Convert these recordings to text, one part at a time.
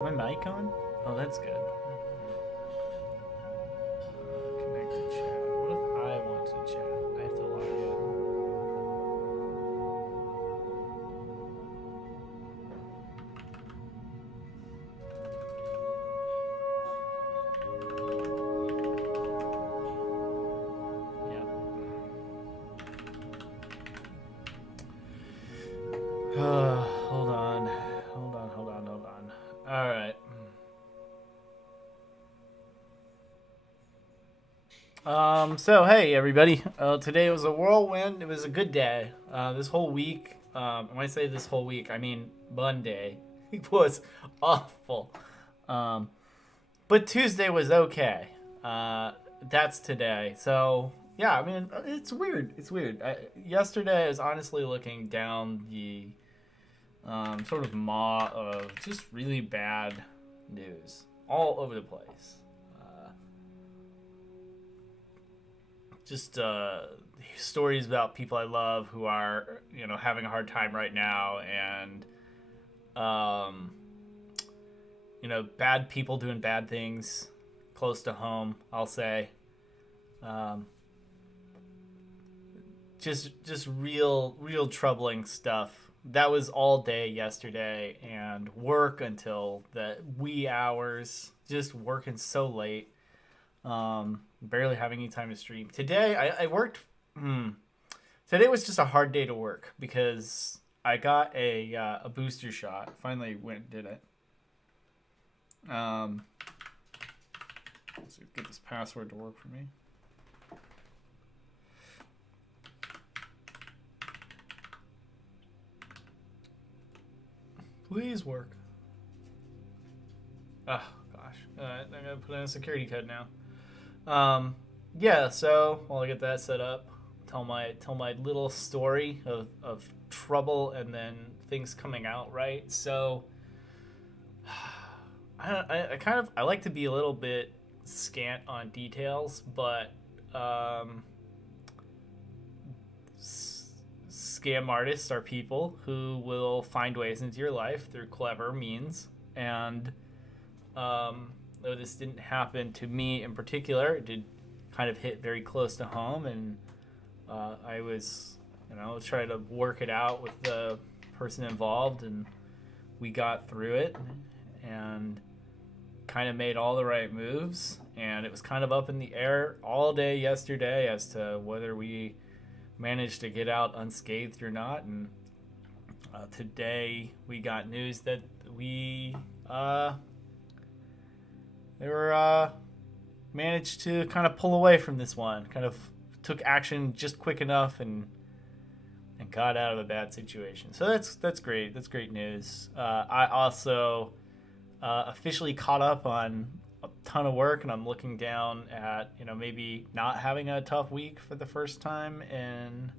My mic on? Oh, that's good. Connect to chat. What if I want to chat? I have to log in. Yeah. Hold on. Hold on. All right. So hey everybody. Today was a whirlwind. It was a good day. This whole week. When I say this whole week, I mean Monday. It was awful. Um, but Tuesday was okay. That's today. So yeah, I mean it's weird. It's weird. Yesterday is honestly looking down the sort of maw of just really bad news all over the place. Uh, just stories about people I love who are having a hard time right now, and um, bad people doing bad things close to home. I'll say, um, just real troubling stuff. That was all day yesterday, and work until the wee hours. Just working so late. Barely having any time to stream. Today, I worked. Today was just a hard day to work because I got a booster shot. Finally went and did it. Um, let's get this password to work for me. Please work. Oh gosh, I'm gonna put in a security code now. Yeah. So while I get that set up, tell my little story of trouble and then things coming out right. So I kind of I like to be a little bit scant on details, but um, scam artists are people who will find ways into your life through clever means. And though this didn't happen to me in particular, it did kind of hit very close to home, and I was, trying to work it out with the person involved, and we got through it, and kind of made all the right moves. And it was kind of up in the air all day yesterday as to whether we managed to get out unscathed or not. And today we got news that they were managed to kind of pull away from this one, kind of took action just quick enough, and got out of a bad situation. So that's great. That's great news. I also officially caught up on a ton of work, and I'm looking down at maybe not having a tough week for the first time in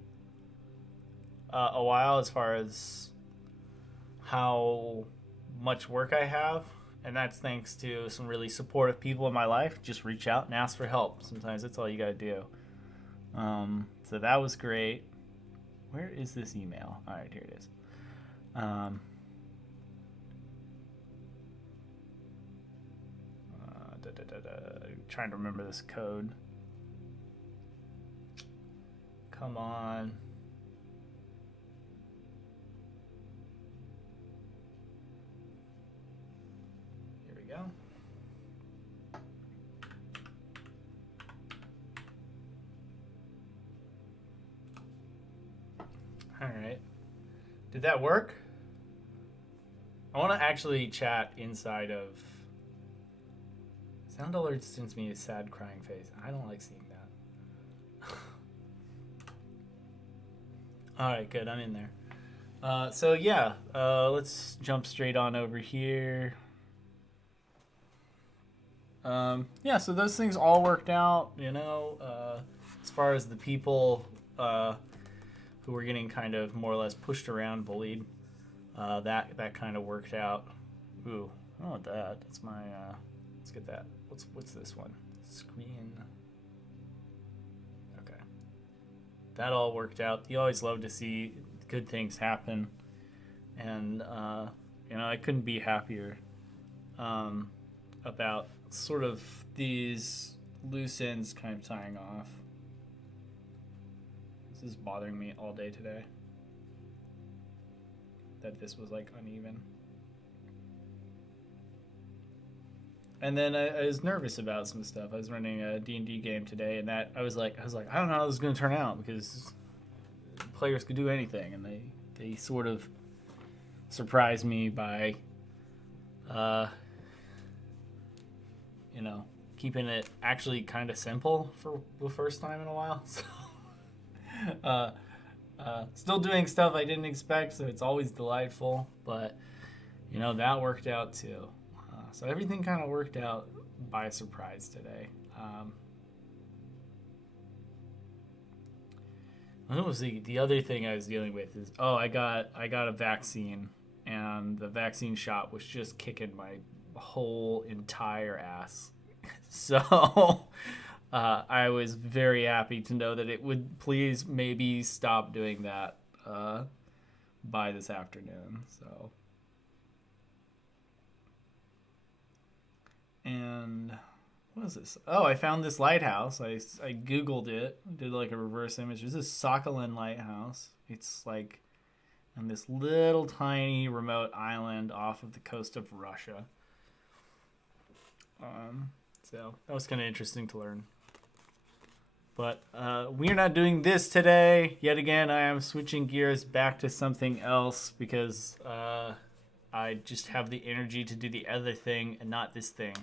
a while, as far as how much work I have. And that's thanks to some really supportive people in my life. Just reach out and ask for help. Sometimes that's all you gotta do. So that was great. Where is this email? All right, here it is. Um, Trying to remember this code. Come on. Here we go. All right. Did that work? I want to actually chat inside of. Sound alert sends me a sad crying face. I don't like seeing that. All right, good. I'm in there. So yeah, let's jump straight on over here. Yeah, so those things all worked out. As far as the people who were getting kind of more or less pushed around, bullied, that kind of worked out. Ooh, I don't want that. That's my. Let's get that. What's this one? Screen. Okay, that all worked out. You always love to see good things happen, and I couldn't be happier about sort of these loose ends kind of tying off. This is bothering me all day today, that this was like uneven. And then I was nervous about some stuff. I was running a D&D game today, and that I was like, I don't know how this is going to turn out, because players could do anything, and they sort of surprised me by, keeping it actually kind of simple for the first time in a while. So, still doing stuff I didn't expect, so it's always delightful. But that worked out too. So everything kind of worked out by surprise today. What was the other thing I was dealing with is, I got a vaccine, and the vaccine shot was just kicking my whole entire ass. So I was very happy to know that it would please maybe stop doing that by this afternoon. So. And what is this? Oh, I found this lighthouse. I Googled it, did like a reverse image. This is Sakhalin Lighthouse. It's like on this little tiny remote island off of the coast of Russia. So that was kind of interesting to learn. But we're not doing this today. Yet again, I am switching gears back to something else because I just have the energy to do the other thing and not this thing.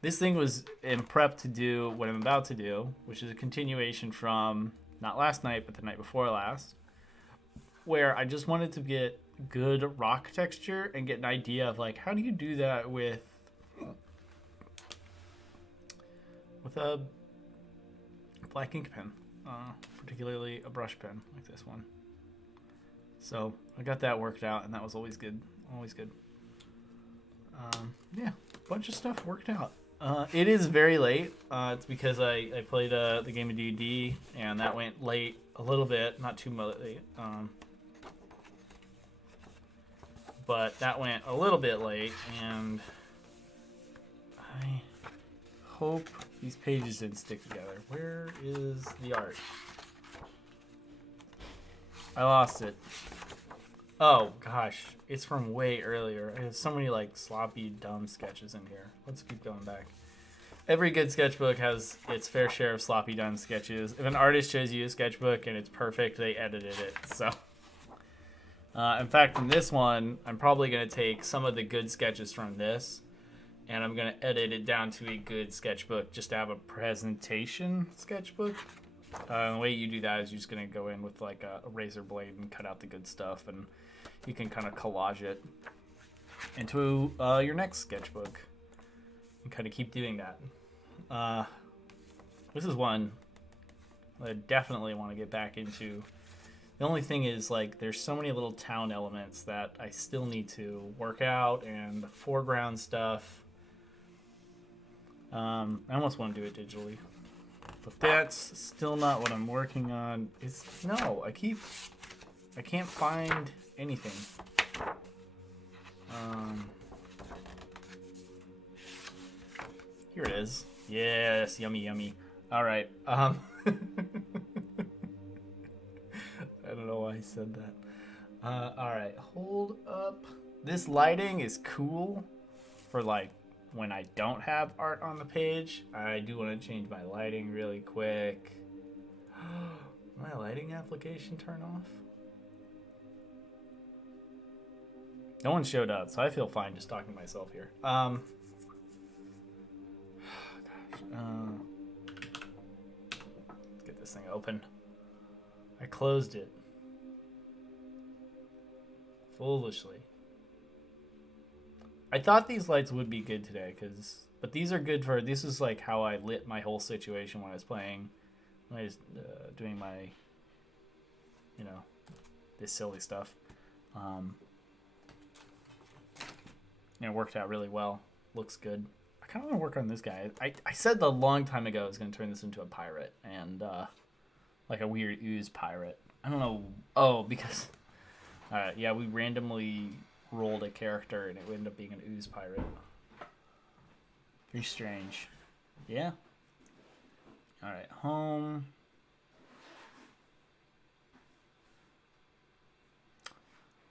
This thing was in prep to do what I'm about to do, which is a continuation from not last night, but the night before last, where I just wanted to get good rock texture and get an idea of like, how do you do that with a black ink pen, particularly a brush pen like this one. So I got that worked out, and that was always good. Always good. Yeah, a bunch of stuff worked out. It is very late. It's because I played the game of D&D, and that went late a little bit, not too late. But that went a little bit late, and I hope these pages didn't stick together. Where is the art? I lost it. Oh gosh, it's from way earlier. I have so many like sloppy, dumb sketches in here. Let's keep going back. Every good sketchbook has its fair share of sloppy, dumb sketches. If an artist shows you a sketchbook and it's perfect, they edited it. So, in fact, in this one, I'm probably going to take some of the good sketches from this, and I'm going to edit it down to a good sketchbook just to have a presentation sketchbook. The way you do that is you're just going to go in with like a razor blade and cut out the good stuff, and you can kind of collage it into your next sketchbook and kind of keep doing that. This is one I definitely want to get back into. The only thing is, like, there's so many little town elements that I still need to work out, and the foreground stuff. I almost want to do it digitally, but that's still not what I'm working on. I can't find anything. Here it is. Yes, yummy, yummy. All right. I don't know why I said that. All right, hold up. This lighting is cool for like when I don't have art on the page. I do want to change my lighting really quick. My lighting application turn off? No one showed up, so I feel fine just talking to myself here. Let's get this thing open. I closed it. Foolishly. I thought these lights would be good today, but these are good for, this is like how I lit my whole situation when I was playing, when I was doing my, this silly stuff. It worked out really well. Looks good. I kind of want to work on this guy. I said a long time ago I was going to turn this into a pirate, and like a weird ooze pirate. I don't know. Oh, because yeah, we randomly rolled a character and it ended up being an ooze pirate. Very strange. Yeah. All right, home.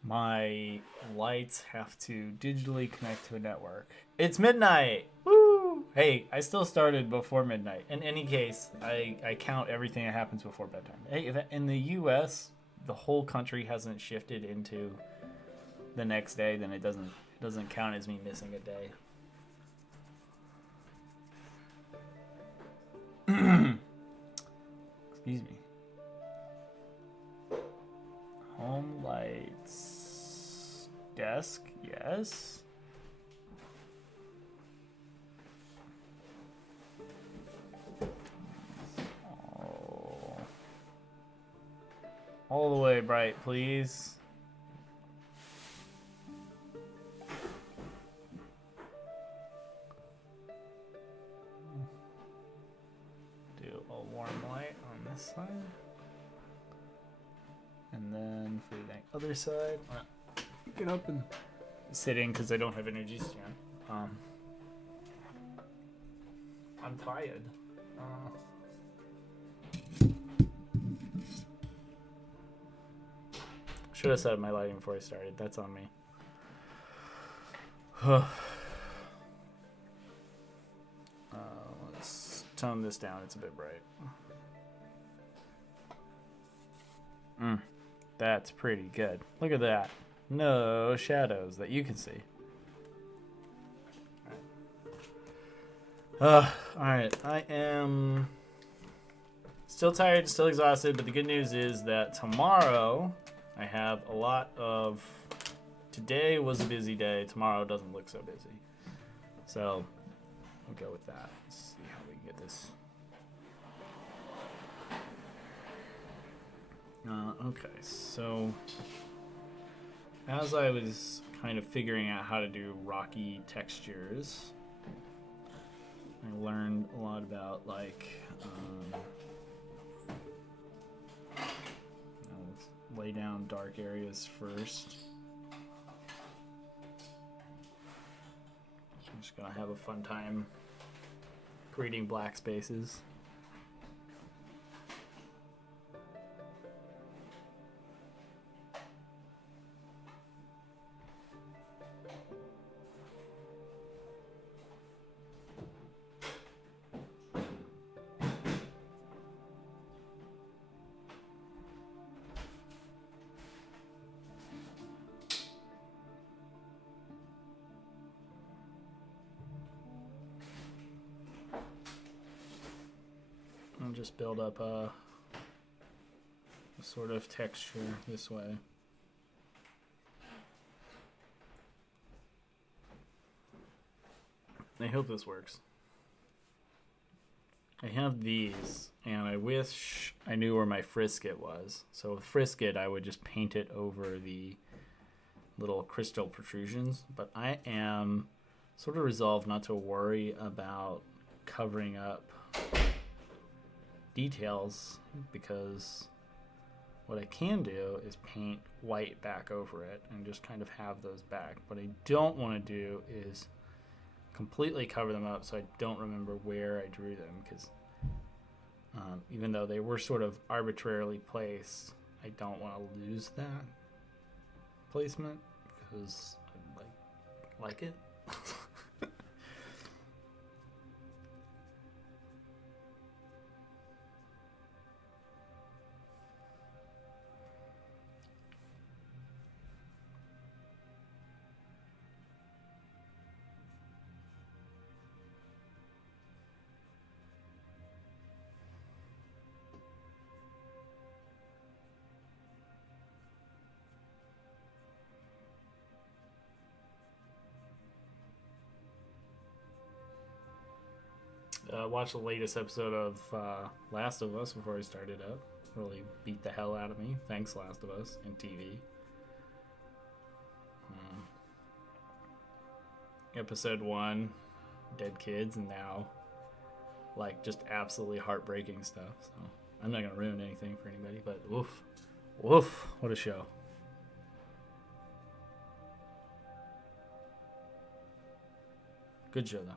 My lights have to digitally connect to a network. It's midnight. Woo! Hey, I still started before midnight. In any case, I count everything that happens before bedtime. Hey, in the U.S., the whole country hasn't shifted into the next day, then it doesn't count as me missing a day. Excuse me. Home lights. Desk, yes. All the way bright, please. Do a warm light on this side. And then for the other side, get up and sit in because I don't have energy stand. I'm tired. Should have set up my lighting before I started. That's on me. Let's tone this down. It's a bit bright. That's pretty good. Look at that. No shadows that you can see. Alright. I am still tired, still exhausted, but the good news is that tomorrow I have a lot of... Today was a busy day. Tomorrow doesn't look so busy. So, we'll go with that. Let's see how we can get this. Okay, so as I was kind of figuring out how to do rocky textures, I learned a lot about like let's lay down dark areas first. I'm just gonna have a fun time creating black spaces. I'll just build up a sort of texture this way. I hope this works. I have these, and I wish I knew where my Frisket was. So with Frisket, I would just paint it over the little crystal protrusions, but I am sort of resolved not to worry about covering up details, because what I can do is paint white back over it and just kind of have those back. What I don't want to do is completely cover them up so I don't remember where I drew them, because even though they were sort of arbitrarily placed, I don't want to lose that placement because I like it. Watched the latest episode of Last of Us before I started up. Really beat the hell out of me. Thanks, Last of Us and TV. Episode 1, dead kids, and now like just absolutely heartbreaking stuff. So I'm not gonna ruin anything for anybody, but woof, what a show. Good show though.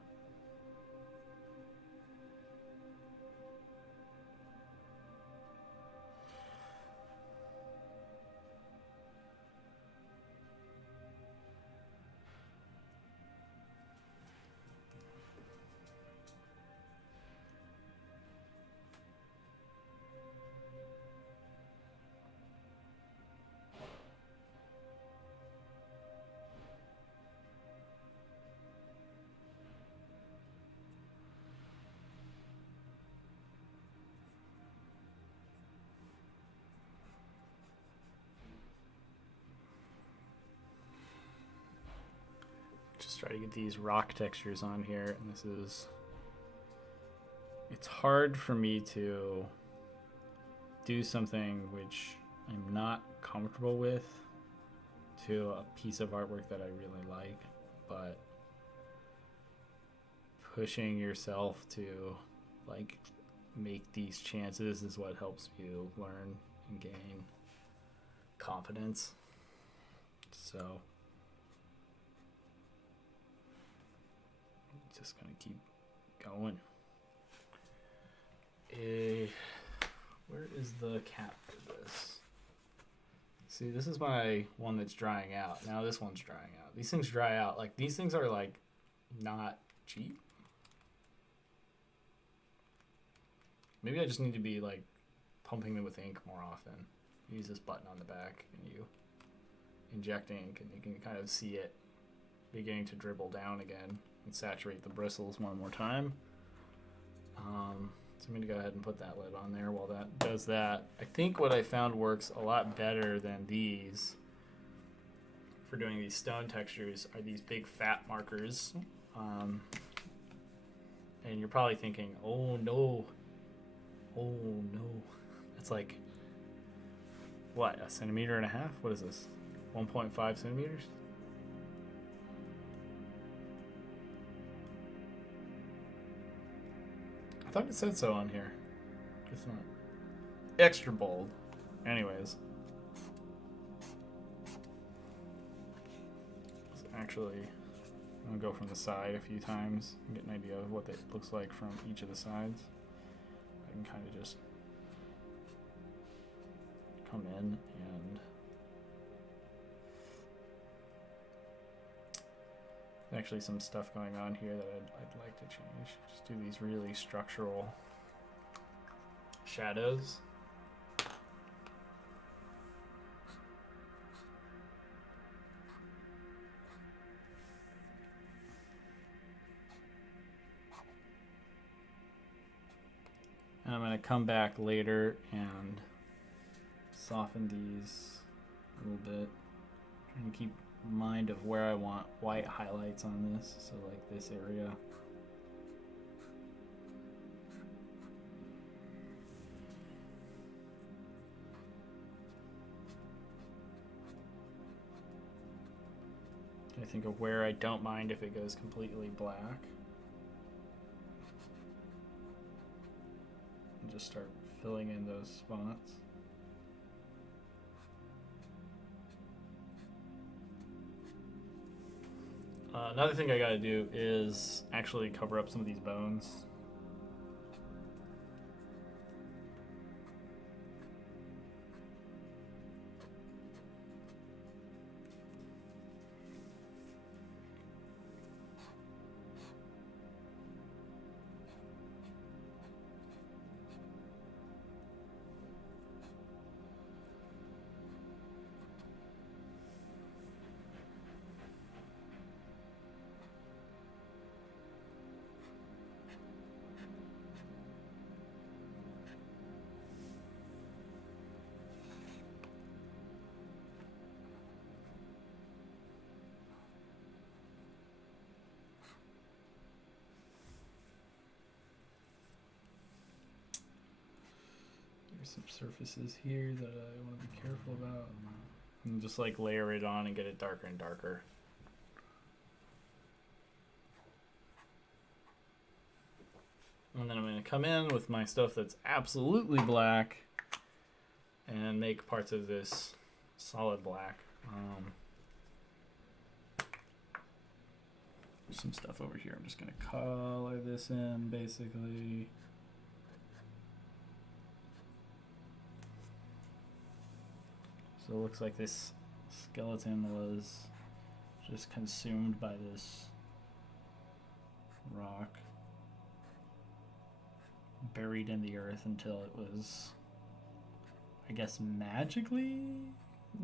try to get these rock textures on here, and this is... It's hard for me to do something which I'm not comfortable with to a piece of artwork that I really like, but pushing yourself to like make these chances is what helps you learn and gain confidence. So just gonna keep going. Where is the cap for this? See, this is my one that's drying out. Now this one's drying out. These things dry out. Like, these things are like not cheap. Maybe I just need to be like pumping them with ink more often. Use this button on the back and you inject ink and you can kind of see it beginning to dribble down again and saturate the bristles one more time. So I'm going to go ahead and put that lid on there while that does that. I think what I found works a lot better than these for doing these stone textures are these big fat markers. And you're probably thinking, oh no, that's like, what, 1.5 centimeters? What is this, 1.5 centimeters? I thought it said so on here. It's not. Extra bold. Anyways. Actually, I'm going to go from the side a few times and get an idea of what it looks like from each of the sides. I can kind of just come in and actually some stuff going on here that I'd like to change. Just do these really structural shadows. And I'm going to come back later and soften these a little bit. Trying to keep mind of where I want white highlights on this, so like this area. I think of where I don't mind if it goes completely black. And just start filling in those spots. Another thing I gotta do is actually cover up some of these bones. There's some surfaces here that I want to be careful about. And just like layer it on and get it darker and darker. And then I'm going to come in with my stuff that's absolutely black and make parts of this solid black. Some stuff over here. I'm just going to color this in basically. So it looks like this skeleton was just consumed by this rock, buried in the earth until it was, I guess, magically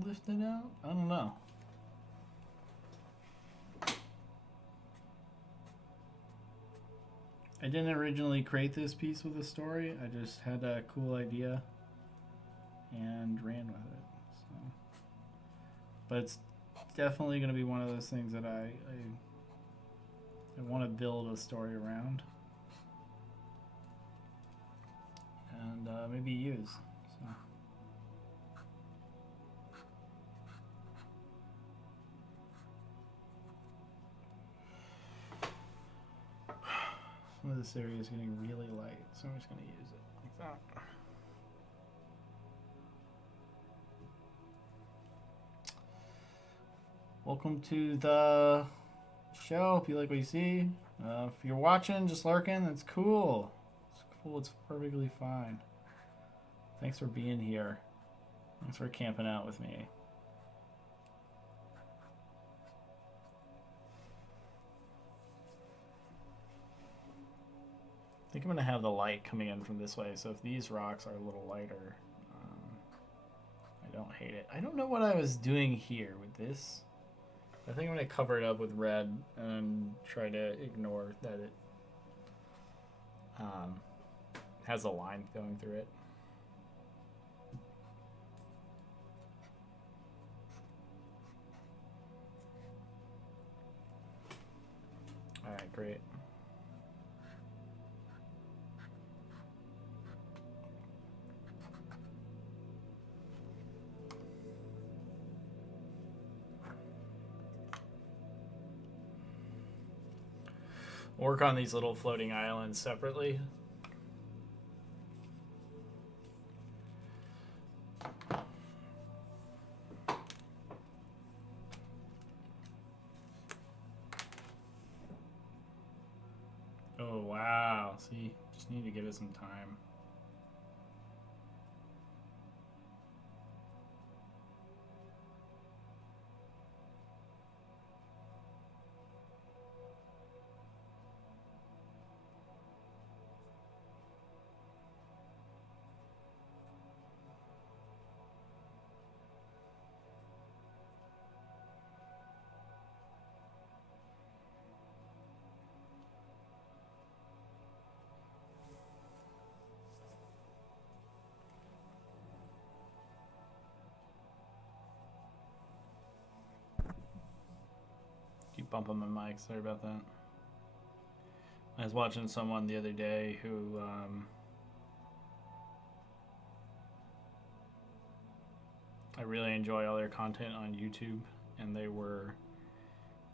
lifted out? I don't know. I didn't originally create this piece with a story. I just had a cool idea and ran with it. So. But it's definitely going to be one of those things that I I want to build a story around and maybe use. So. Some of this area is getting really light, so I'm just going to use it like that. Welcome to the show. Hope you like what you see. If you're watching, just lurking, that's cool. It's cool. It's perfectly fine. Thanks for being here. Thanks for camping out with me. I think I'm going to have the light coming in from this way, so if these rocks are a little lighter, I don't hate it. I don't know what I was doing here with this. I think I'm going to cover it up with red and try to ignore that it has a line going through it. Alright, great. Work on these little floating islands separately. Oh, wow. See, just need to give it some time. Keep bumping my mic. Sorry about that. I was watching someone the other day who I really enjoy all their content on YouTube, and they were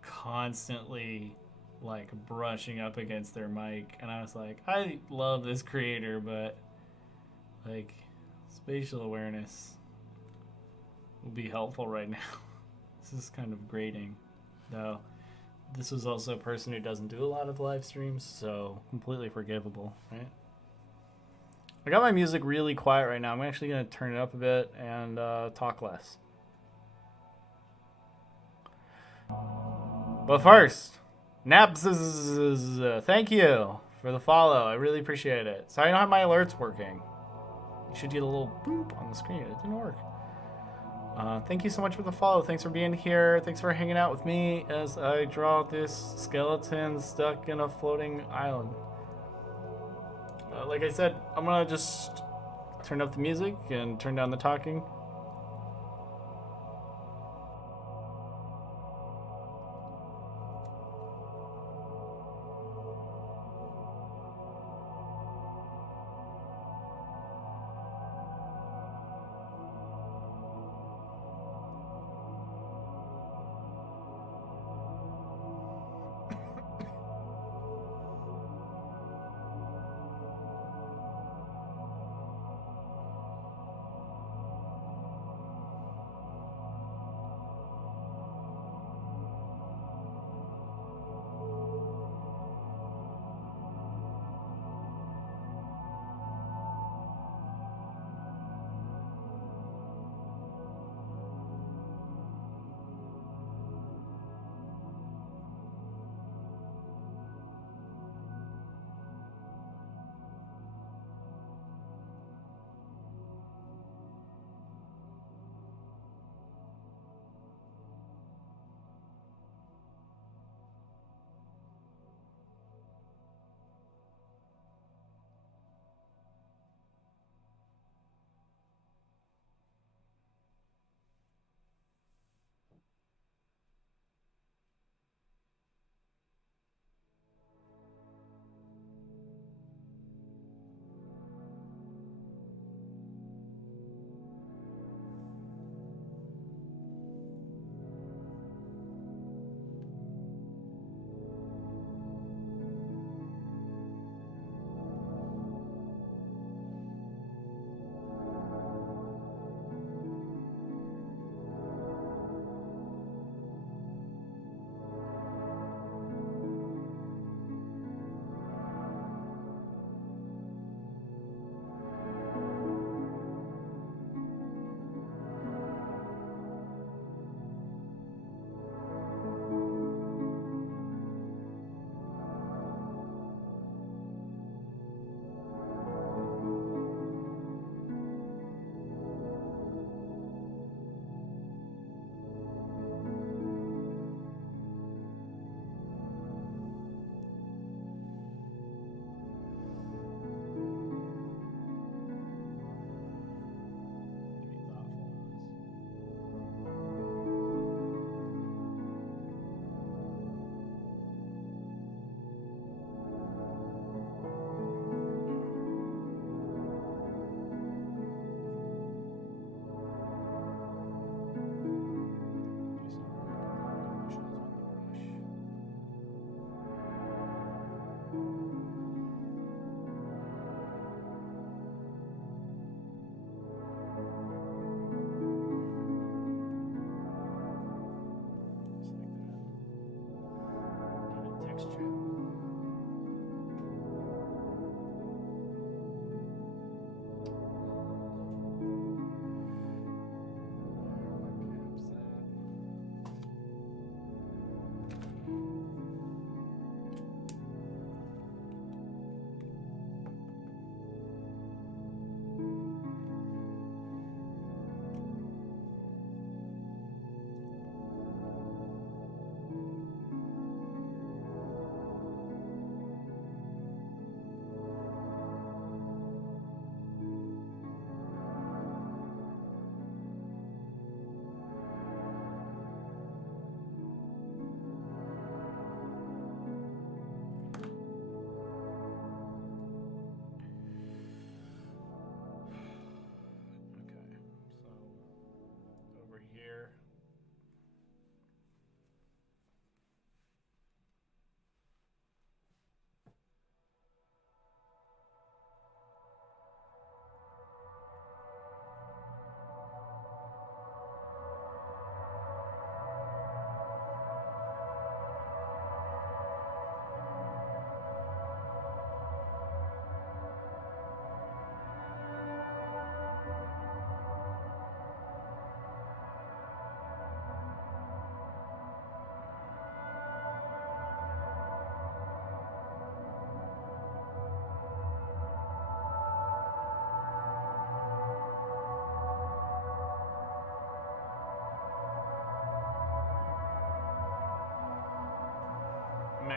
constantly like brushing up against their mic, and I was like, I love this creator, but like spatial awareness will be helpful right now. This is kind of grating, though. This was also a person who doesn't do a lot of live streams, so completely forgivable, right? I got my music really quiet right now. I'm actually going to turn it up a bit and talk less. But first, Naps, thank you for the follow. I really appreciate it. Sorry I don't have my alerts working. You should get a little boop on the screen. It didn't work. Thank you so much for the follow. Thanks for being here. Thanks for hanging out with me as I draw this skeleton stuck in a floating island. Like I said, I'm gonna just turn up the music and turn down the talking.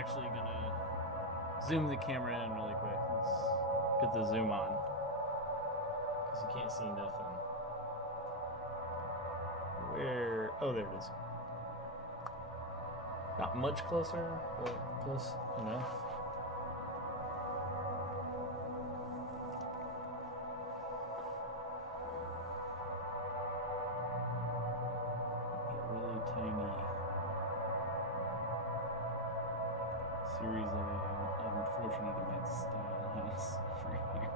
actually gonna zoom the camera in really quick. Let's get the zoom on, because you can't see nothing. Where? Oh, there it is. Not much closer, but close enough. A really tiny series of unfortunate events style house over here.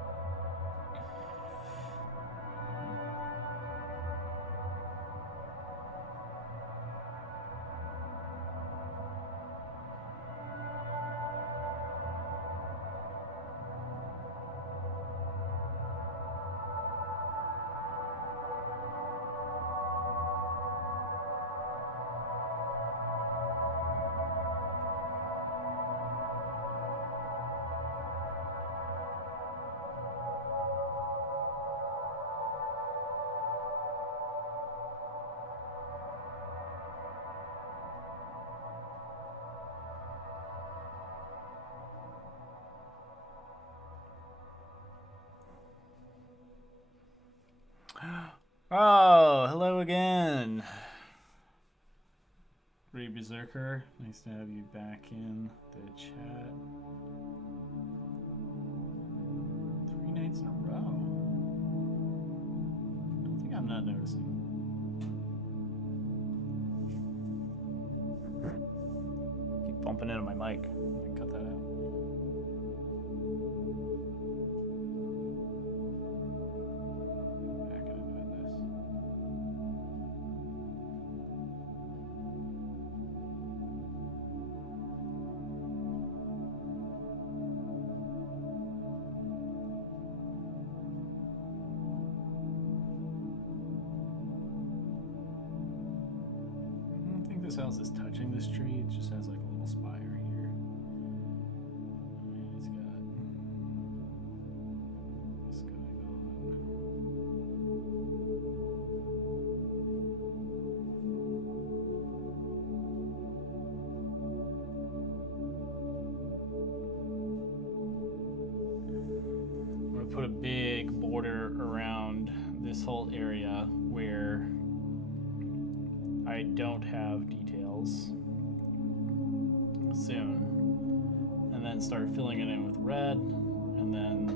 Oh, hello again. Great Berserker, nice to have you back in the chat. 3 nights in a row. Don't think I'm not noticing. Keep bumping into my mic. Cut that out. This house is touching this tree. It just has like a little spire here. And it's got this going on. I'm gonna put a big border around this whole area where I don't have details soon, and then start filling it in with red, and then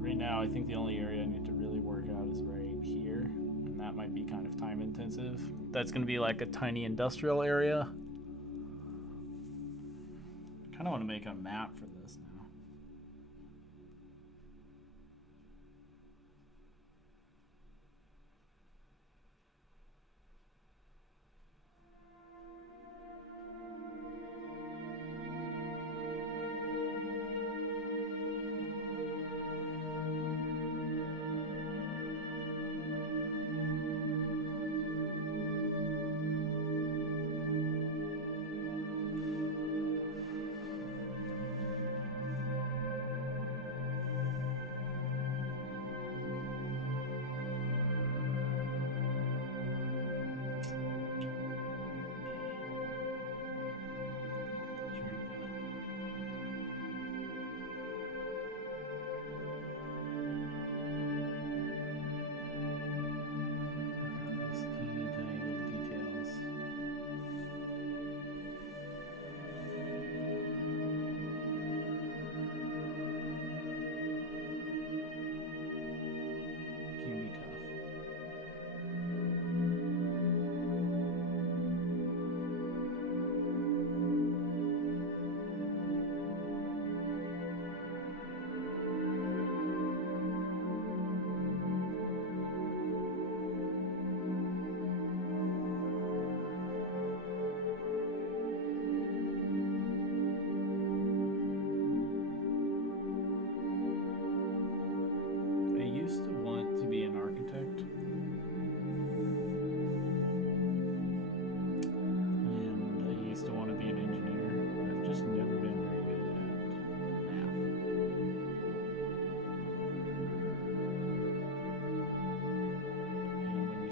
right now I think the only area I need to really work out is right here, and that might be kind of time intensive. That's going to be like a tiny industrial area. Kind of want to make a map for this now.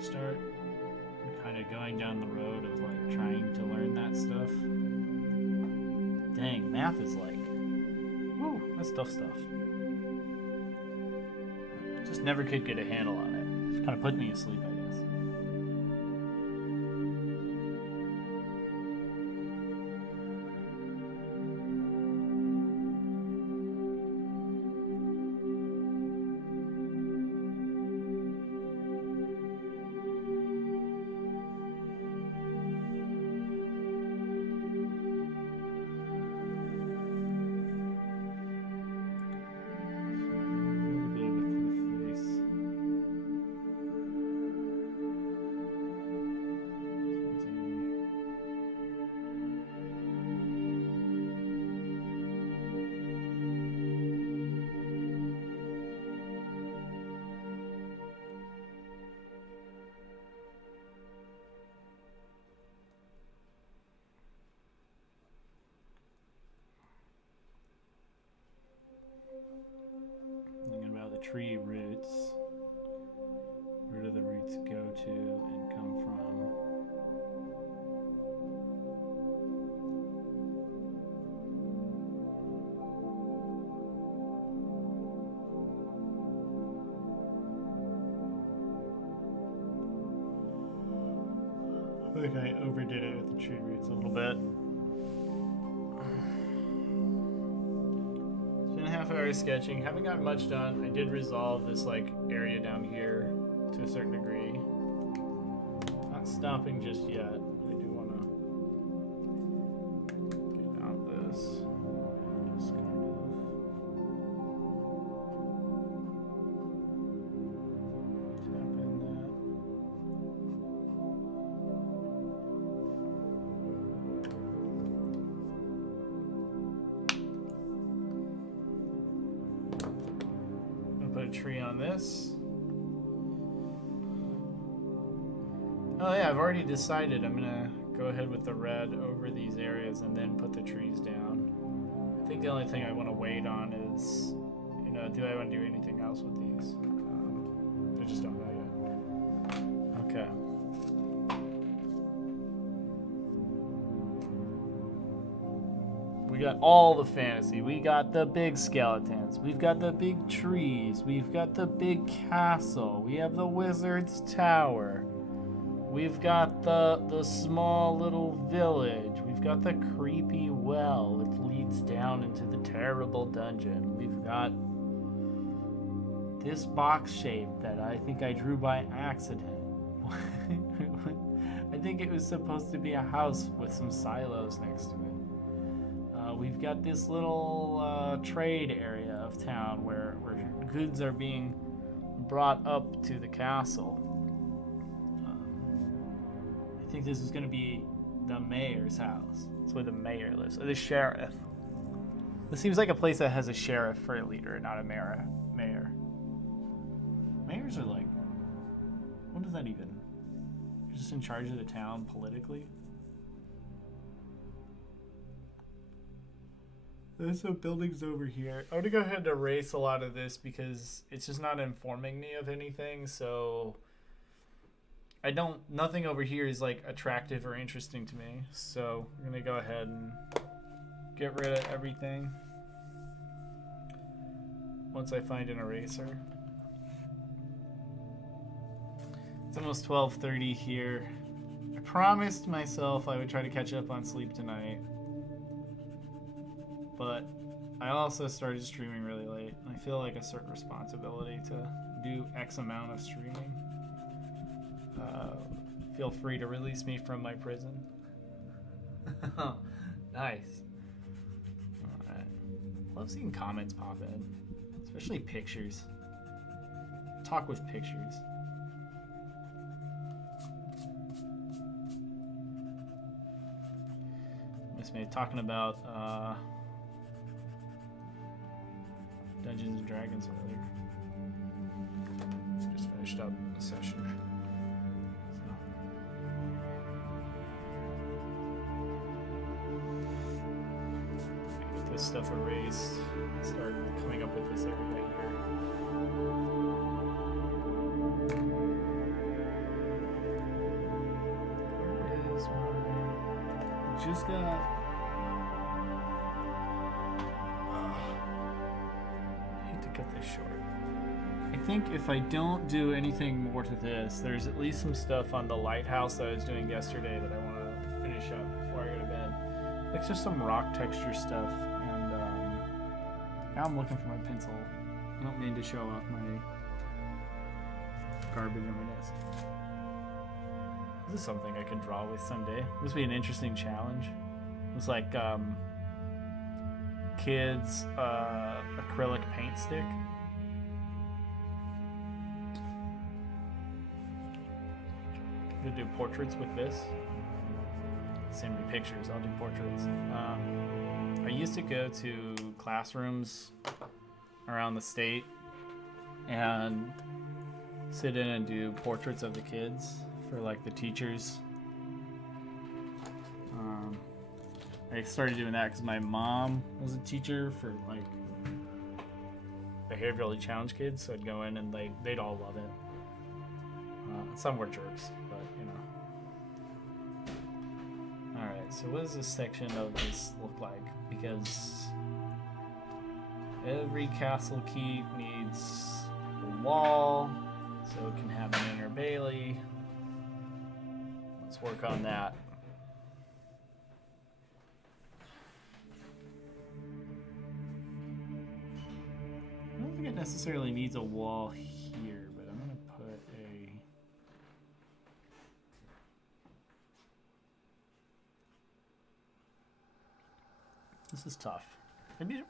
Start kind of going down the road of like trying to learn that stuff, map is like. Woo, that's tough stuff. Just never could get a handle on it. Just kind of put me to sleep, I guess. Tree roots. Where do the roots go to and come from? I think I overdid it with the tree roots a little bit. Half-hour sketching. Haven't gotten much done. I did resolve this like area down here to a certain degree. Not stopping just yet. I do want to get out this. Just kind of tap in that. Tree on this. Oh yeah, I've already decided I'm gonna go ahead with the red over these areas and then put the trees down. I think the only thing I want to wait on is, you know, do I want to do anything else with these? I just don't know yet. Okay. We got all the fantasy. We got the big skeletons. We've got the big trees. We've got the big castle. We have the wizard's tower. We've got the small little village. We've got the creepy well that leads down into the terrible dungeon. We've got this box shape that I think I drew by accident. I think it was supposed to be a house with some silos next to it. We've got this little trade area of town where goods are being brought up to the castle. I think this is going to be the mayor's house. That's where the mayor lives. Or the sheriff. This seems like a place that has a sheriff for a leader, not a mayor. Mayors are like... What does that even... You're just in charge of the town politically? There's some buildings over here. I'm gonna go ahead and erase a lot of this because it's just not informing me of anything, so nothing over here is like attractive or interesting to me. So I'm gonna go ahead and get rid of everything once I find an eraser. It's almost 12:30 here. I promised myself I would try to catch up on sleep tonight. But I also started streaming really late. I feel like a certain responsibility to do X amount of streaming. Feel free to release me from my prison. Nice. Alright. Love seeing comments pop in. Especially pictures. Talk with pictures. Miss me talking about Dungeons and Dragons earlier. Just finished up the session. So. Get this stuff erased. Start coming up with this area here. Where is my... Just got... cut this short. I think if I don't do anything more to this, there's at least some stuff on the lighthouse that I was doing yesterday that I want to finish up before I go to bed. Like just some rock texture stuff. And now I'm looking for my pencil. I don't mean to show off my garbage on my desk. This is something I could draw with someday. This would be an interesting challenge. It's like kids' acrylic paint stick. I'm gonna do portraits with this. Send me pictures, I'll do portraits. I used to go to classrooms around the state and sit in and do portraits of the kids for like the teachers. I started doing that because my mom was a teacher for like behaviorally challenged kids, so I'd go in and they'd all love it. Some were jerks, but you know. Alright, so what does this section of this look like? Because every castle keep needs a wall, so it can have an inner bailey. Let's work on that. I don't think it necessarily needs a wall here, but I'm going to put a... This is tough.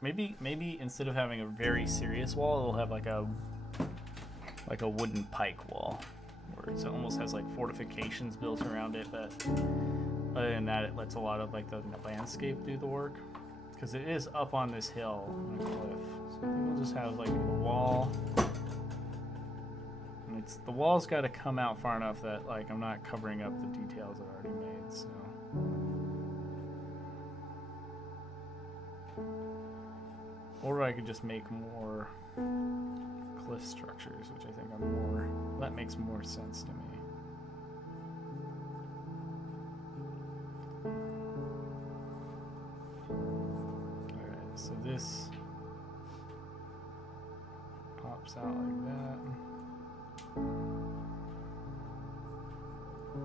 Maybe instead of having a very serious wall, it'll have like a wooden pike wall, where it almost has like fortifications built around it. But other than that, it lets a lot of like the landscape do the work, because it is up on this hill on a cliff. So I think we'll just have like a wall, and the wall's got to come out far enough that like I'm not covering up the details I've already made. So. Or I could just make more cliff structures, which I think are more... That makes more sense to me. Alright, so this pops out like that.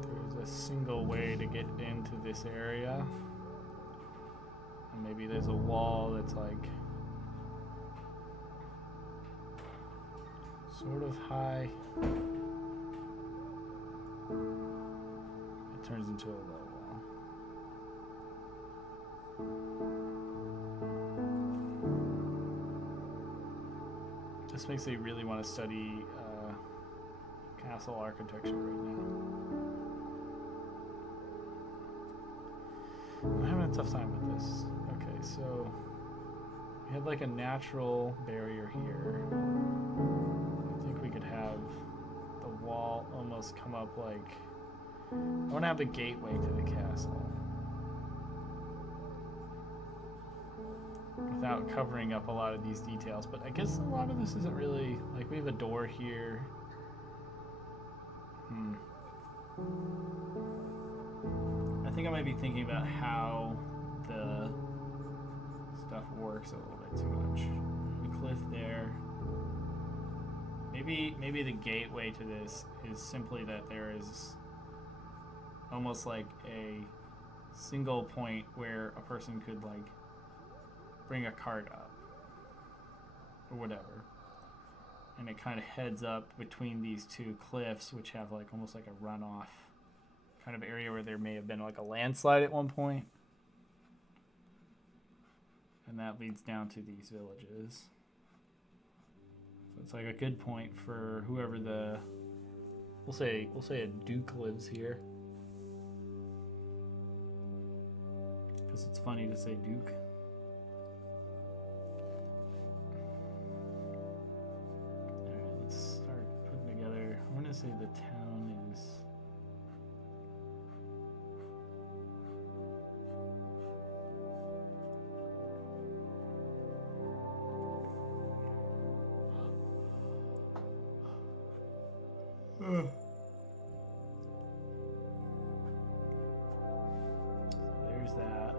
There's a single way to get into this area. And maybe there's a wall that's like... sort of high. It turns into a low wall. This makes me really want to study castle architecture right now. I'm having a tough time with this. Okay, so we have like a natural barrier here. We could have the wall almost come up like... I want to have the gateway to the castle without covering up a lot of these details, but I guess a lot of this isn't really... Like, we have a door here. I think I might be thinking about how the stuff works a little bit too much. The cliff there. Maybe the gateway to this is simply that there is almost like a single point where a person could like bring a cart up or whatever, and it kind of heads up between these two cliffs, which have like almost like a runoff kind of area where there may have been like a landslide at one point, and that leads down to these villages. It's like a good point for whoever the we'll say a duke lives here, because it's funny to say duke. Alright, let's start putting together. I'm gonna say the town is there's that,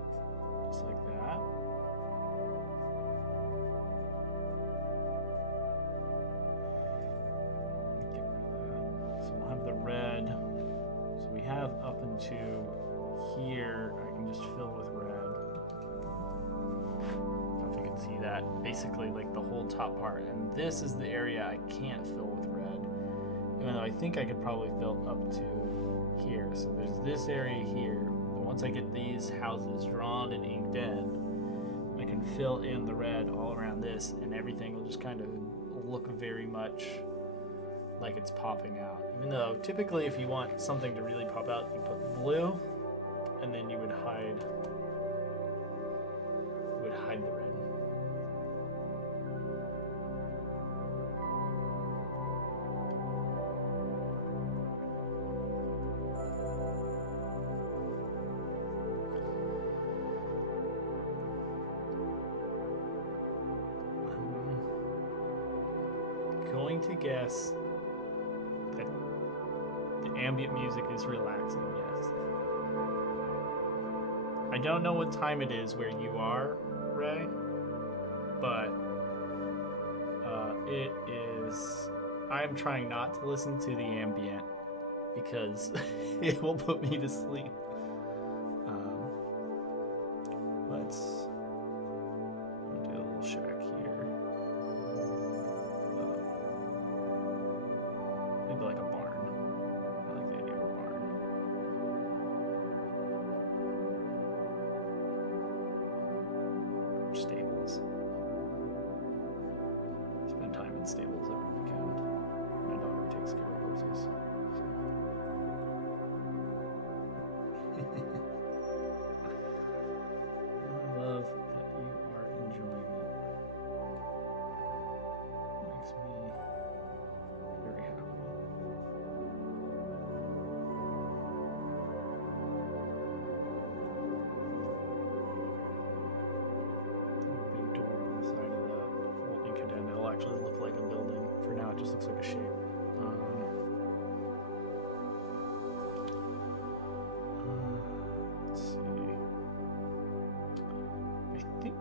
just like that. to here, I can just fill with red. I don't know if you can see that. Basically, like the whole top part. And this is the area I can't fill with red. Even though I think I could probably fill up to here. So there's this area here. But once I get these houses drawn and inked in, I can fill in the red all around this, and everything will just kind of look very much like it's popping out. Even though typically if you want something to really pop out, you put blue, and then you would hide the red. I'm going to guess that the ambient music is relaxing, yes. I don't know what time it is where you are, Ray, but it is. I'm trying not to listen to the ambient because it will put me to sleep. Let's do a little shack here. Maybe like a barn. I like the idea of a barn. Or stables. Spend time in stables every weekend. My daughter takes care of horses. I love that you are enjoying it. Makes me very happy. Big door on the side of that will ink it in. It'll actually look like a building. For now, it just looks like a shape. Let's see. I think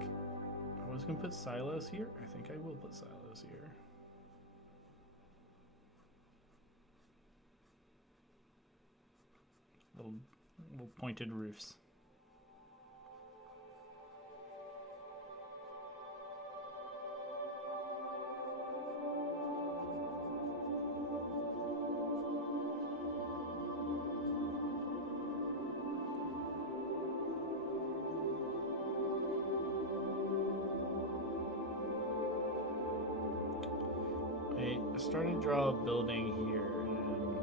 I was going to put silos here. I think I will put silos here. Little pointed roofs. I started to draw a building here, and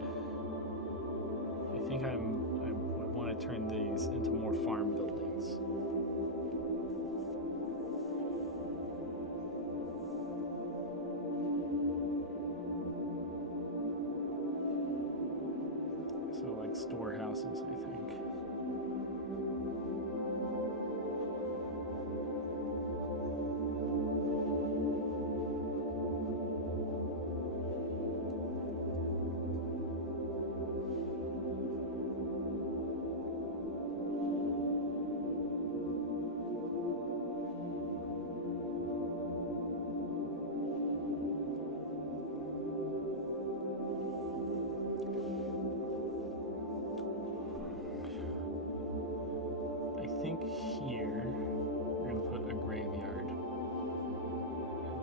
I think I want to turn these into more farm buildings. So like storehouses, I think. I think here we're gonna put a graveyard. I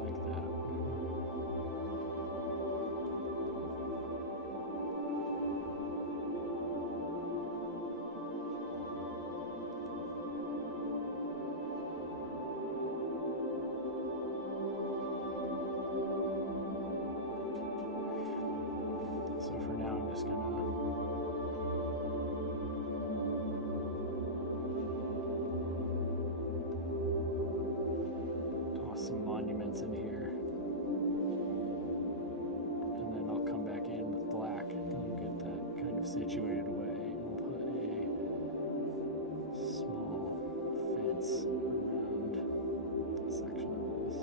like that. So for now, I'm just gonna toss some monuments in here, and then I'll come back in with black and get that kind of situated away. We'll put a small fence around a section of this.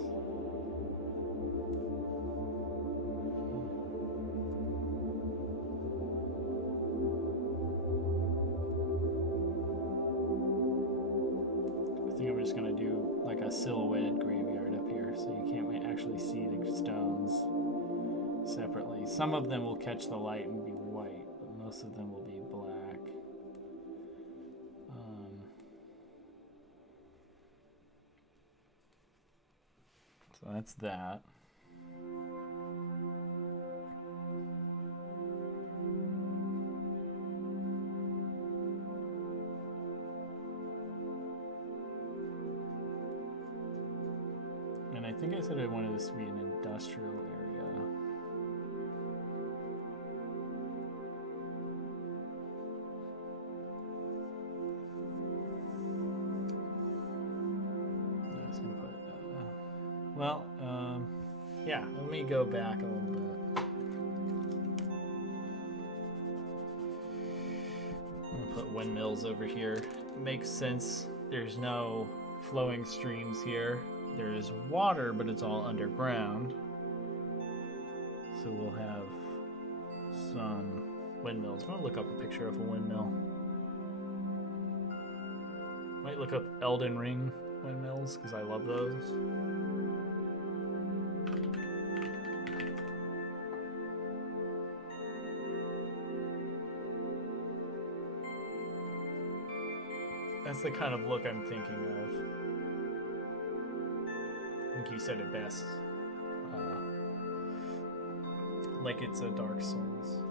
I think I'm just gonna do like a silhouetted graveyard up here, so you can't actually see the stones separately. Some of them will catch the light and be white, but most of them will be black. So that's that. And I think I said I wanted this to be an industrial area. I was gonna put, well, yeah, let me go back a little bit. I'm gonna put windmills over here. It makes sense. There's no flowing streams here. There is water, but it's all underground. So we'll have some windmills. I'm gonna look up a picture of a windmill. Might look up Elden Ring windmills because I love those. That's the kind of look I'm thinking of. I think you said it best. Like it's a Dark Souls.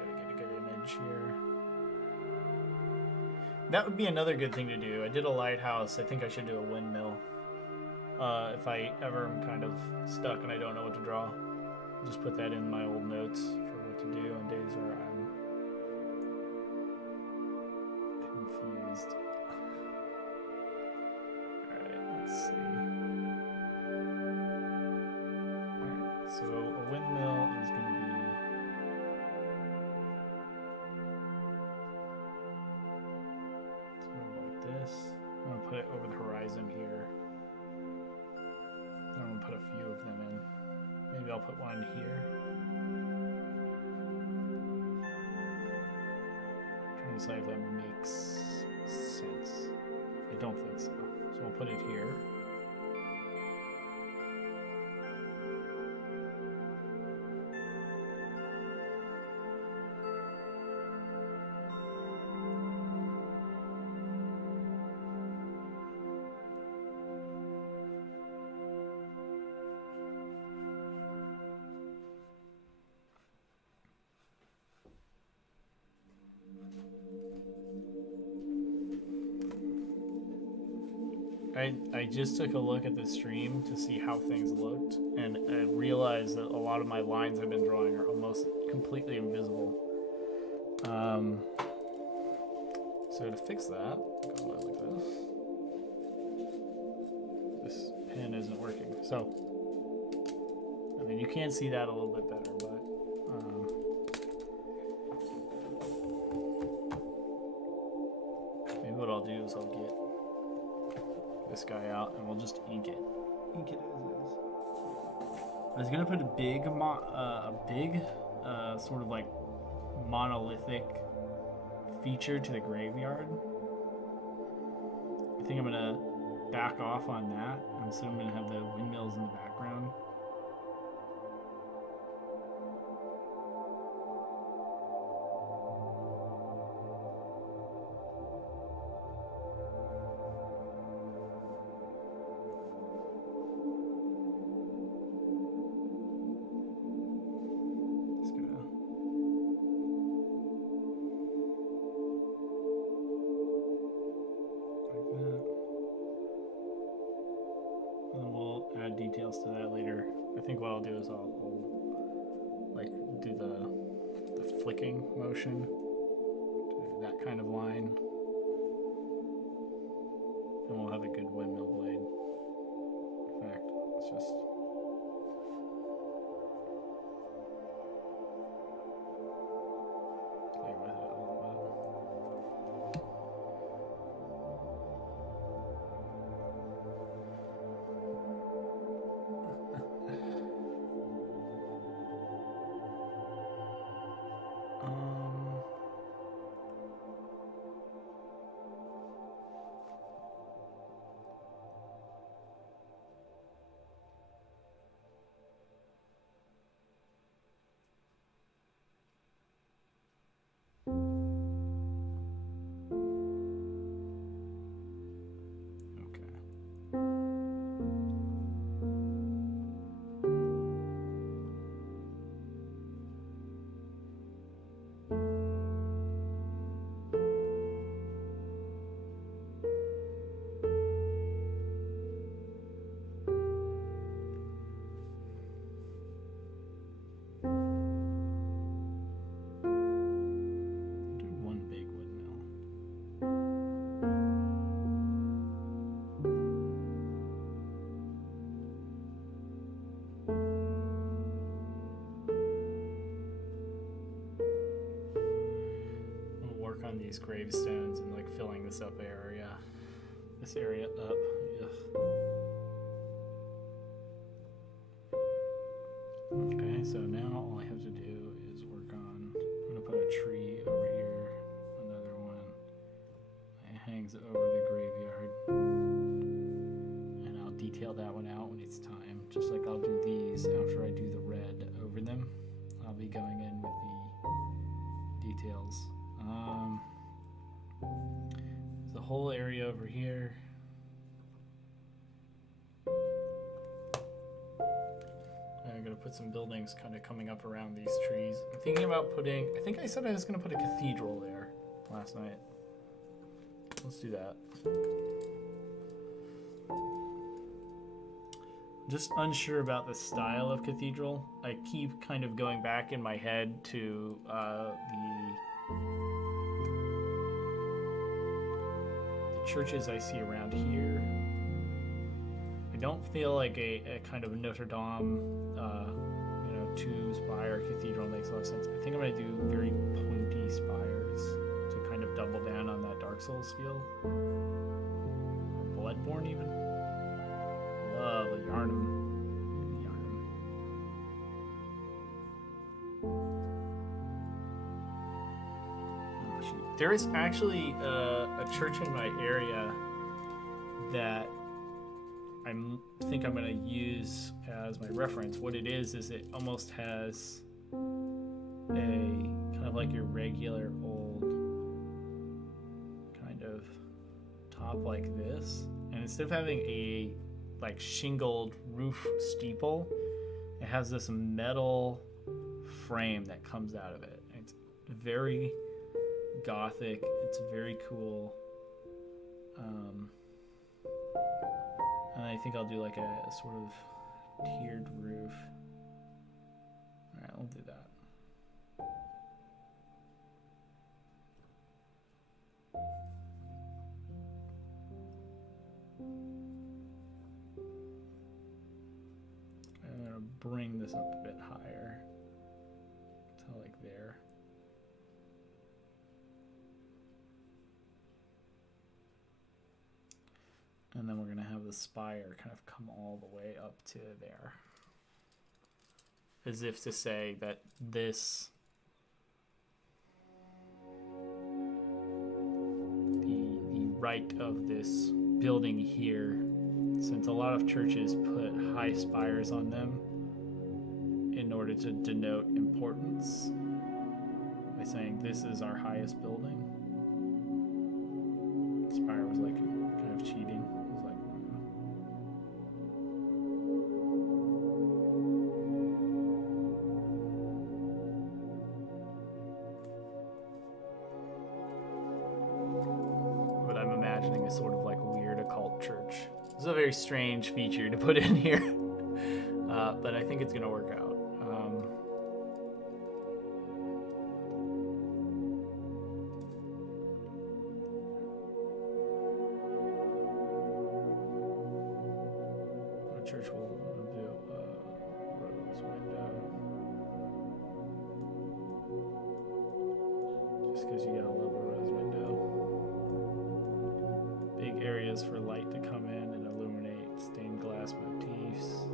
Gotta get a good image here. That would be another good thing to do. I did a lighthouse. I think I should do a windmill. If I ever am kind of stuck and I don't know what to draw, I'll just put that in my old notes for what to do on days where I'm confused. Alright, let's see. Alright, so a windmill is going to be sort of like this. I'm going to put it over the horizon here. I'm going to put a few of them in. Maybe I'll put one here. I'm trying to decide if that makes sense. I don't think so. So we'll put it here. I just took a look at the stream to see how things looked, and I realized that a lot of my lines I've been drawing are almost completely invisible. So to fix that, go like this. This pen isn't working. So, I mean, you can see that a little bit better, but maybe what I'll do is I'll get this guy out and we'll just ink it. Ink it as is. I was gonna put a big, sort of like monolithic feature to the graveyard. I think I'm gonna back off on that, and so I'm gonna have the windmills in the background. Details to that later. I think what I'll do is I'll like do the flicking motion, do that kind of line, and we'll have a good windmill blade. In fact, let's just play with it a little bit. these gravestones and like filling this area up. Ugh. Okay, so now all I have to do is work on, I'm gonna put a tree over here, another one. It hangs over the graveyard. And I'll detail that one out when it's time. Just like I'll do these after I do the red over them. I'll be going in with the details. There's a whole area over here. I'm gonna put some buildings kind of coming up around these trees. I'm thinking about putting, I think I said I was gonna put a cathedral there last night. Let's do that. I'm just unsure about the style of cathedral. I keep kind of going back in my head to the churches I see around here. I don't feel like a kind of Notre Dame, two-spire cathedral makes a lot of sense. I think I'm going to do very pointy spires to kind of double down on that Dark Souls feel. Or Bloodborne, even. Love the Yharnam. Oh, shoot. There is actually a church in my area that I think I'm going to use as my reference. What it is it almost has a kind of like your regular old kind of top like this. And instead of having a like shingled roof steeple, it has this metal frame that comes out of it. It's very gothic. It's very cool. And I think I'll do like a sort of tiered roof. Alright, I'll do that. I'm going to bring this up a bit higher. So like there. And then we're going to have the spire kind of come all the way up to there. As if to say that this, the right of this building here, since a lot of churches put high spires on them in order to denote importance, by saying this is our highest building. The spire was like kind of cheating. A sort of like weird occult church. This is a very strange feature to put in here, but I think it's gonna work out. Our church will do rose window, just because you gotta love a rose window. Big areas for light to come in and illuminate stained glass motifs.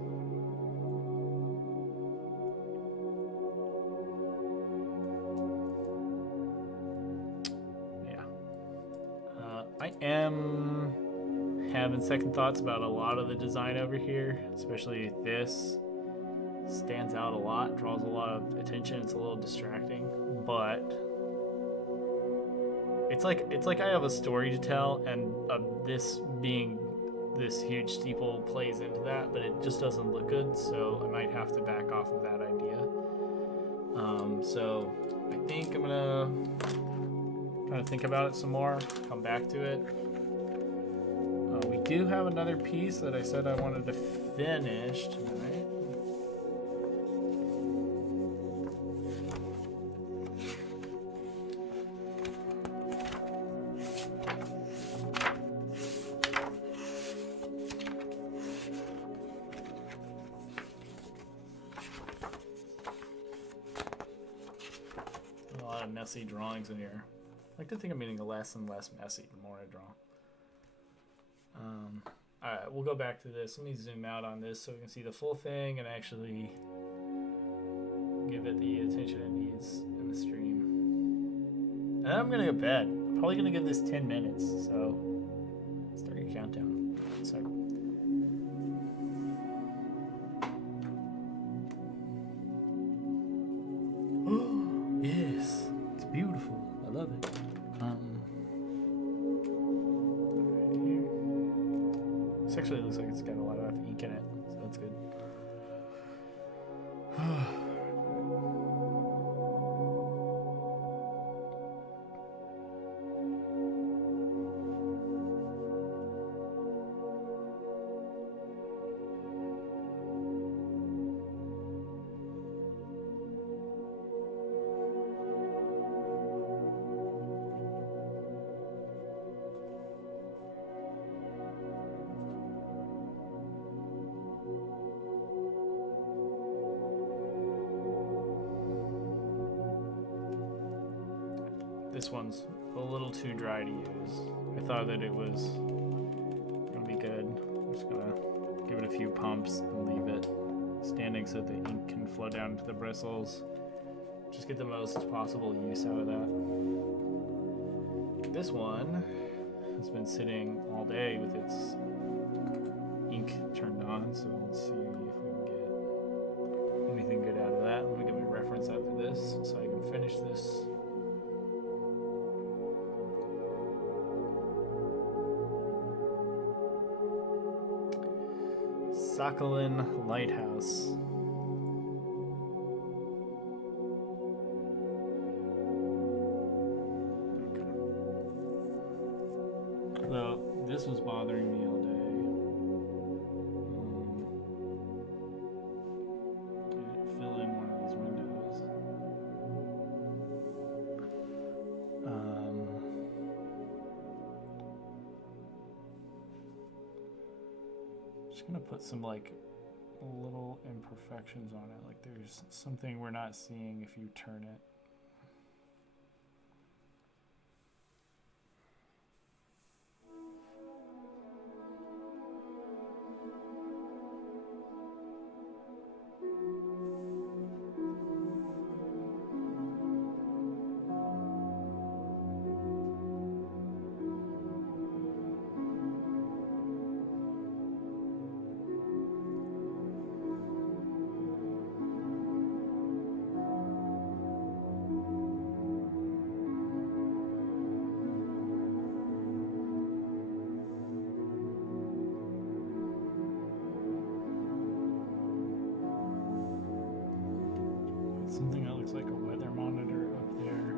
Yeah. I am having second thoughts about a lot of the design over here, especially this. Stands out a lot, draws a lot of attention. It's a little distracting, but it's like I have a story to tell, and this being this huge steeple plays into that, but it just doesn't look good, so I might have to back off of that idea. So I think I'm gonna try to think about it some more, come back to it. We do have another piece that I said I wanted to finish tonight. Messy drawings in here. like to think I'm getting less and less messy the more I draw. All right, we'll go back to this. Let me zoom out on this so we can see the full thing and actually give it the attention it needs in the stream. And then I'm gonna go to bed. I'm probably gonna give this 10 minutes, so start your countdown. Sorry. Yes, it's beautiful. I love it. Right here. This actually looks like it's got a lot of ink in it, so that's good. This one's a little too dry to use. I thought that it was gonna be good. I'm just gonna give it a few pumps and leave it standing so the ink can flow down to the bristles. Just get the most possible use out of that. This one has been sitting all day with its ink turned on, so let's see if we can get anything good out of that. Let me get my reference after this so I can finish this. Sakhalin Lighthouse. Okay. So this was bothering me all day. Fill in one of these windows. Just gonna put some like little imperfections on it, like there's something we're not seeing if you turn it. Something that looks like a weather monitor up there.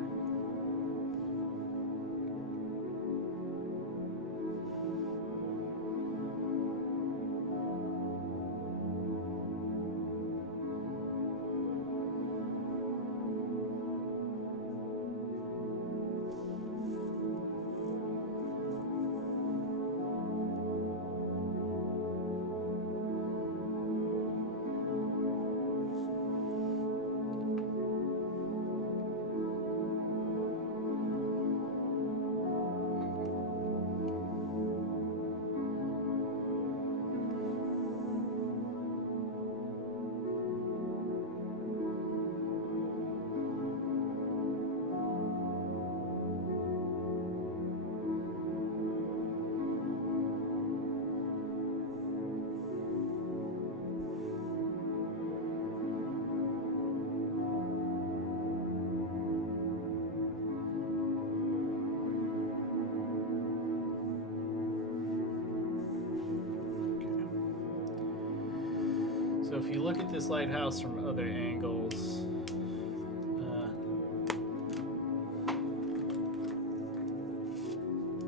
So if you look at this lighthouse from other angles,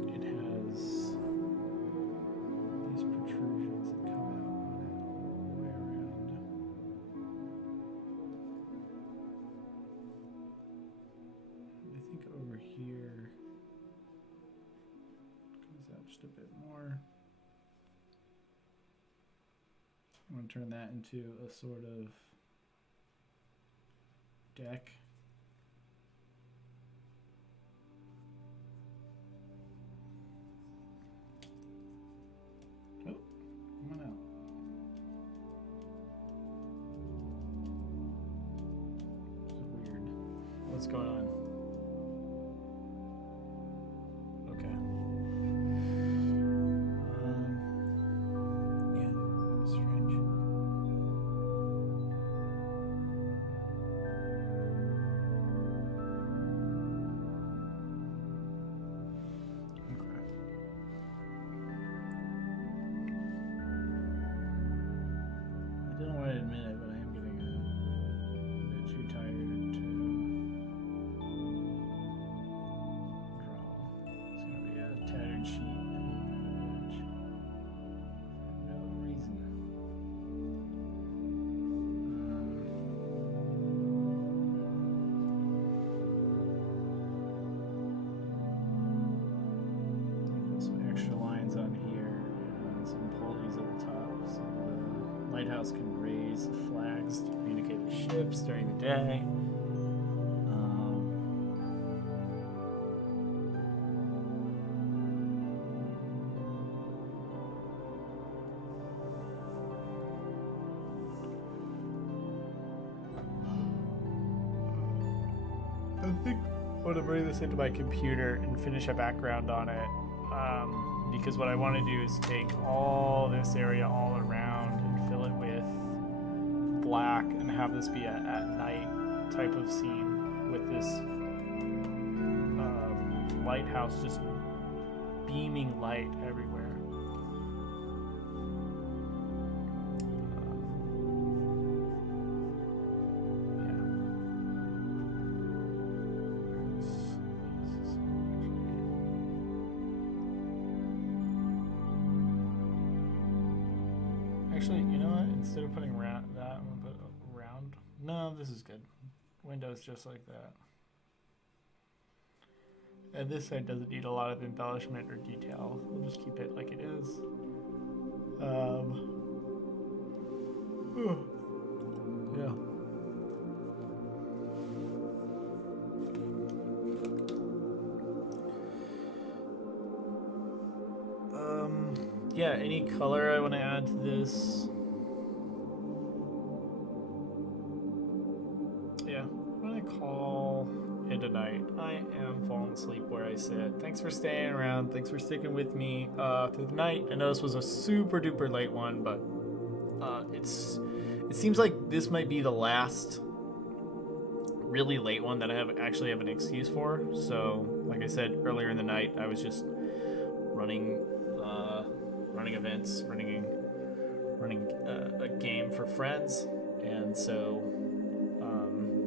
it has these protrusions that come out on it all the way around. I think over here comes out just a bit more. I'm going to turn that into a sort of deck. What's going on? Okay. Yeah, that's strange. Okay. I don't want to admit it, but I am getting a bit too tired to draw. It's gonna be a tattered sheet and edge for no reason. Put some extra lines on here and some pulleys at the top so the lighthouse can raise flags to communicate with ships during the day. I think I want to bring this into my computer and finish a background on it, because what I want to do is take all this area all around and fill it with black and have this be a at night type of scene with this lighthouse just beaming light everywhere. Actually, you know what? Instead of putting round that, I'm gonna put round. No, this is good. Windows just like that. And this side doesn't need a lot of embellishment or detail. We'll just keep it like it is. Yeah. Yeah, any color I want to add to this. Yeah, I'm gonna call it a night. I am falling asleep where I sit. Thanks for staying around. Thanks for sticking with me through the night. I know this was a super duper late one, but it seems like this might be the last really late one that I actually have an excuse for. So, like I said earlier in the night, I was just running events, running a game for friends, and so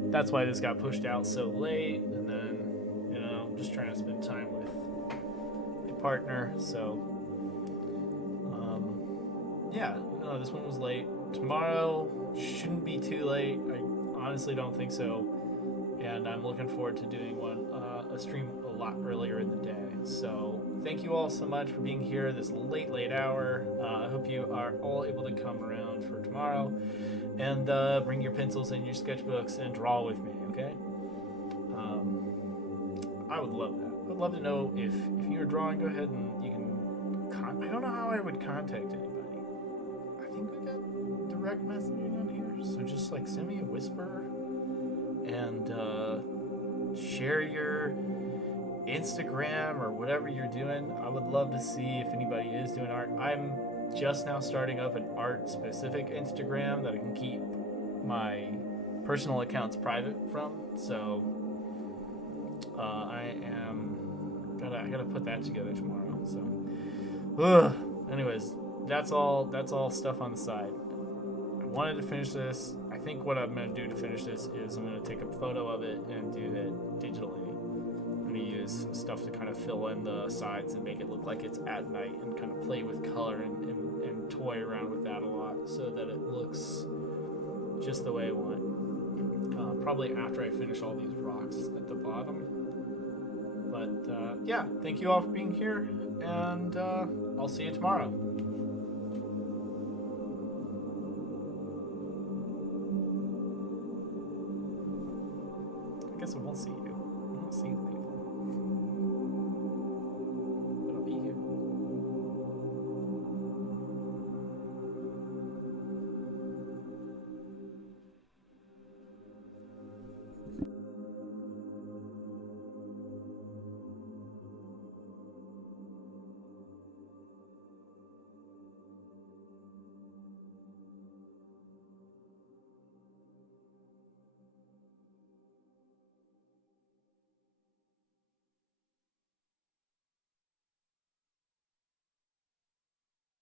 that's why this got pushed out so late. And then, you know, just trying to spend time with my partner. So, yeah, no, this one was late. Tomorrow shouldn't be too late. I honestly don't think so, and I'm looking forward to doing a stream a lot earlier in the day. So thank you all so much for being here this late hour. I hope you are all able to come around for tomorrow and bring your pencils and your sketchbooks and draw with me, okay? I would love that. I would love to know if you're drawing. Go ahead and you can I don't know how I would contact anybody. I think we got direct messages on here, so just like send me a whisper and share your Instagram or whatever you're doing. I would love to see if anybody is doing art. I'm just now starting up an art specific Instagram that I can keep my personal accounts private from. So I gotta put that together tomorrow. So anyways, that's all stuff on the side. I wanted to finish this. I think what I'm gonna do to finish this is I'm gonna take a photo of it and do it digitally. I'm gonna use stuff to kind of fill in the sides and make it look like it's at night, and kind of play with color and toy around with that a lot so that it looks just the way I want. Probably after I finish all these rocks at the bottom. But yeah, thank you all for being here, and I'll see you tomorrow. I guess I won't see you. I won't see you.